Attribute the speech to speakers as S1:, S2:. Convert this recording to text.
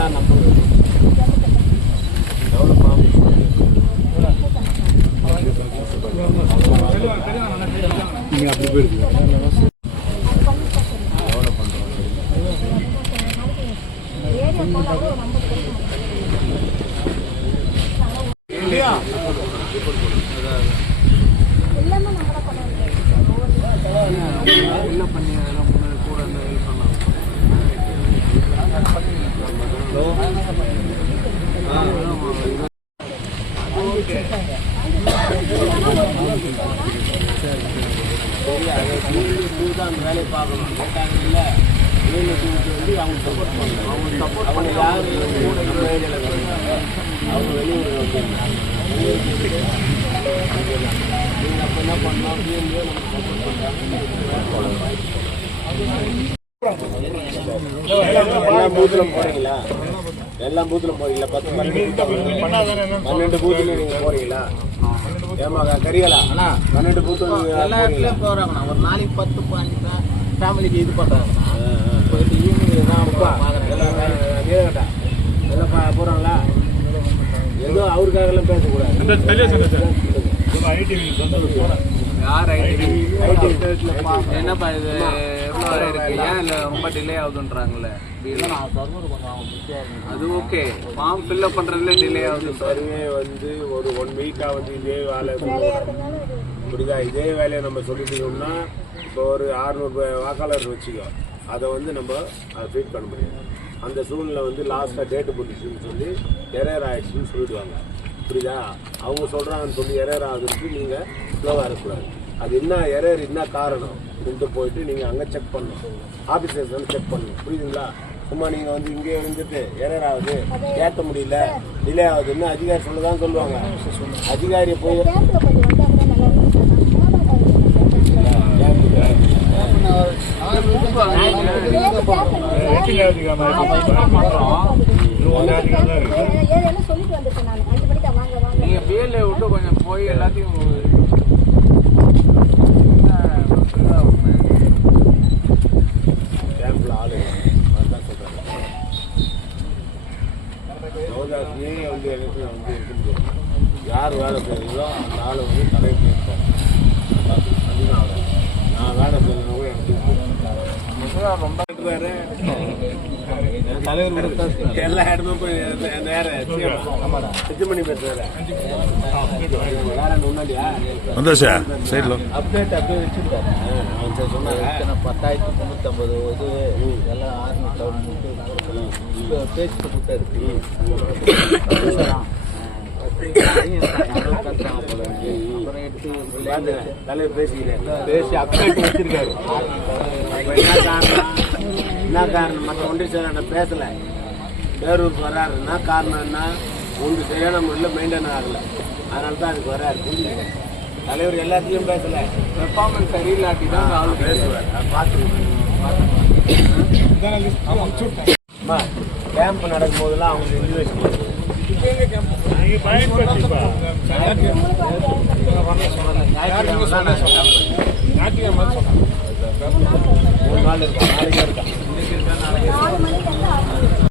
S1: என்ன நம்பர் எவ்வளோ பாம்பு சரி அதை தான் வேலையை பார்க்கணும் கேட்டாங்க வந்து அவங்க சப்போர்ட் பண்ணணும் அவங்க சப்போர்ட் அவங்க யார் கூட ஏரியாவில் அவங்க வெளியூர் நீங்கள் அப்போ என்ன பண்ணலாம் பிஎம்ஏ நமக்கு சப்போர்ட் பண்ணுறாங்க எல்லாம் பூத்துல போறீங்களா? எல்லாம் பூத்துல போறீங்களா? பத்து பன்னெண்டு பன்னெண்டு பூத்துல நீங்க போறீங்களா? ஏமா கரிகளா பன்னெண்டு பூத்துல நீங்க
S2: எல்லா
S1: போறீங்களா
S2: இடத்துலயும் போறாங்கண்ணா. ஒரு நாளைக்கு பத்து தான் ஃபேமிலிக்கு இது
S1: ஆ.
S2: போயிட்டு ஈவினிங் தான்
S1: அப்பா,
S2: பார்க்குறேன்
S1: எல்லாம் வே- வீரகட்டா. எல்லாம் பா- போறாங்களா? ஏதோ அவருக்காக எல்லாம் பேசக்கூடாது
S2: யார் ஐடி? என்னப்பா இது? எவ்வளோ இருக்கு? ஏன் இல்லை ரொம்ப டிலே ஆகுதுன்றாங்களே? அது ஓகே ஃபார்ம் ஃபில்அப் பண்றதுல டிலே ஆகுது
S1: சர்வே வந்து ஒரு ஒன் வீக்கா வந்து இதே வேலை. புரியுதா? இதே வேலையை நம்ம சொல்லிட்டோம்னா இப்போ ஒரு அறுநூறு வாக்காளர் வச்சுக்கோ. அதை வந்து நம்ம அதை ஃபீட் பண்ண முடியும் அந்த சூழ்நிலை வந்து லாஸ்ட்டாக டேட்டு போட்டுச்சுன்னு சொல்லி எரர் ஆயிடுச்சுன்னு சொல்லிடுவாங்க. புரியுதா அவங்க சொல்கிறாங்கன்னு சொல்லி எரர் ஆகுறதுக்கு நீங்கள் ஸ்லோவாக இருக்கக்கூடாது. அது என்ன எரர் என்ன காரணம் கொண்டு போயிட்டு நீங்கள் அங்கே செக் பண்ணணும். ஆஃபீஸர்ஸ் வந்து செக் பண்ணணும். புரியுதுங்களா? சும்மா நீங்கள் வந்து இங்கே இருந்துட்டு எரர் ஆகுது. ஏற்ற முடியல. டிலே ஆகுதுன்னு அதிகாரி சொல்ல தான் சொல்லுவாங்க அதிகாரியை போய்
S3: சொல்லிட்டு வந்துட்டேன் நான்? நீங்கள் மணிக்கு
S2: விட்டு கொஞ்சம் போய் எல்லாத்தையும்
S1: கேம்பில் ஆளு. அதுதான் சொல்கிறாங்க வந்து எனக்கு வந்து யார் வேலை செய்யுதோ அந்த ஆளை வந்து தலைவர் இருப்பாங்க அதுதான் அவரு. நான் வேலை செய்யணும் கூட எனக்கு ரொம்ப வேறு தலைவர் எல்லா இடமும் போய் நேரம் சித்துமணி பேசுகிறேன் வேற முன்னாடியா
S4: வந்தாச்சா? சைடில்.
S2: அப்டேட் அப்படியே வச்சிருக்காரு
S1: அவன் சரி சொன்னாங்க
S2: இத்தனை பத்தாயிரத்தி முந்நூற்றம்பது இது எல்லாம் ஆறுநூற்றி இப்போ பேச்சு கொடுத்தா இருக்கு அப்புறம் எடுத்து
S1: தலைவர் பேசிக்கிறேன்
S2: பேசி அப்டேட் வச்சிருக்காரு.
S1: என்ன காரணம்? என்ன காரணம்? மற்ற ஒன்றிய செயலாளர் பேசல. பேரூருக்கு வராருன்னா காரணம் என்ன? ஒன்று சரியான முறையில் மெயின்டைன் ஆகல. அதனால தான் அதுக்கு வராரு. புரிஞ்சுங்க தலைவர் எல்லாத்தையும் பேசல.
S2: பெர்ஃபார்மன்ஸ் சரியில்லாட்டி தான் ஆளு
S1: பேசுவார். பார்த்து கேம்ப் நடக்கும் போதெல்லாம் அவங்க இன்வெஸ்ட் மூணு
S3: నాలుగు